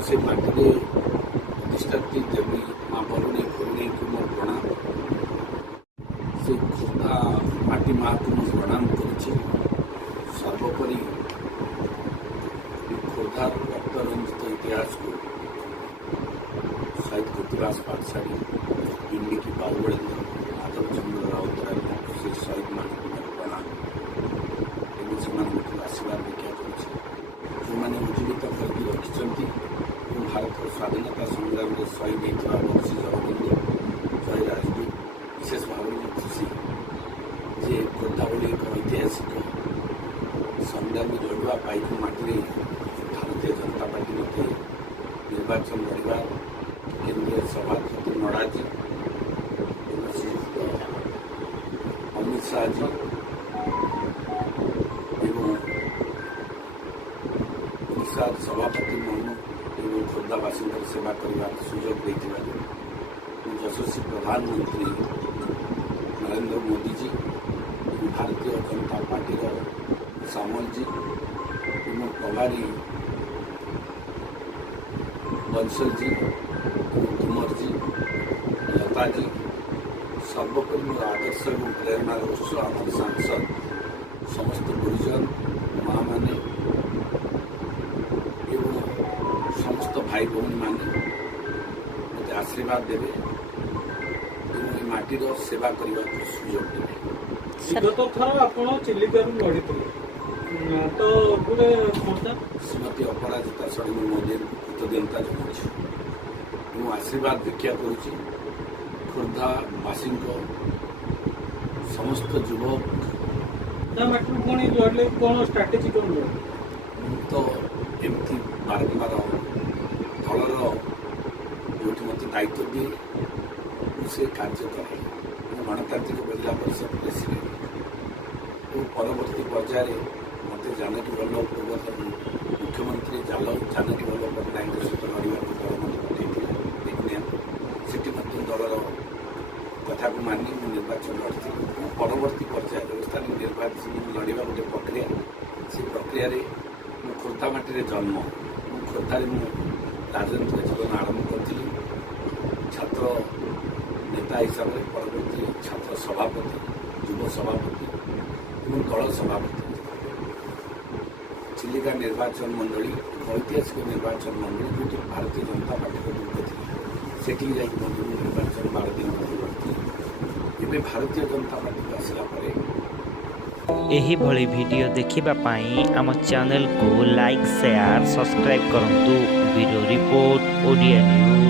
से माटी प्रतिष्ठात्री देवी माँ बरुणी भरुणी को मोर प्रणाम। से खोर्धा माटी माँ को मुझे प्रणाम करुच्ची। सर्वोपरि खोर्धार रक्तरंजित इतिहास को शहीद कृतिवास पाठशाली इंडी की बाहुबलेंद्र माधव चंद्र राउतराय से शहीद मान को मोर प्रणाम। से आशीर्वाद भिक्षा करुच्ची। जो मैंने उज्जीवित करके रखिंट भारत स्वाधीनता संग्राम में शहीद होता बंशी जगबंधु जय राजगुरु विशेष भाव में खुशी जे खोर्धा भली एक ऐतिहासिक संग्रामी लड़ुआ पाइक माटी भारतीय जनता पार्टी मत निर्वाचन लड़वा केंद्रीय सभापति नड्डाजी अमित शाह जी एवं ओडिशा सभापति मनु एवं खोर्धावासी सेवा करने सुजोग देते यशस्वी प्रधानमंत्री नरेंद्र मोदी जी भारतीय जनता पार्टी सामल जी एवं प्रभारी बंसल जी कुमार जी लता जी सर्वोपरि मोर आदर्श और प्रेरणार उत्स आम सांसद समस्त गुरुजन माँ मैंने एवं समस्त भाई भौणी मैंने मत आशीर्वाद देवे एवं माटीर सेवा करने को सुजोग देवे। विगत थर आप चिलिका लड़ी तो गोटे खोर्धा श्रीमती अपराजिता षड़ी मोदी कृतज्ञता जनाऊँ और आशीर्वाद भिक्षा करुच्ची। खोर्धावासी समस्त युवक पुणी लड़े कौन स्ट्राटेजी कौन तो एमती बारंबार दलर जो मत दायित्व दिए से कार्य करे गणतांत्रिक महिला परिषद प्रेसिडेंट और परवर्ती पर्यायर मत जानकी वल्लभ पूर्वतन मुख्यमंत्री जानकी वल्लभ पट्टनायक सहित लड़ाक दल मत पठे से दलर कथा को मानि निर्वाचन लड़ी परवर्ती पर्यायर व्यवस्था निर्वाचन लड़वा गोटे प्रक्रिया से प्रक्रिया खोर्धा माटी जन्म खोर्धार राजनीतिक जीवन आरंभ करी छात्र नेता हिसाब से परवर्ती छात्र सभापति युव सभापति और दल सभापति चिलिका निर्वाचन मंडली ऐतिहासिक निर्वाचन मंडली जो भारतीय जनता पार्टी को दुर्ग थी से निर्वाचन 12 दिन लड़ी भारतीय जनता पार्टी को आसला एही भली वीडियो देखिबा पाई आम चैनल को लाइक शेयर सब्सक्राइब करंतु। Video report Odia news.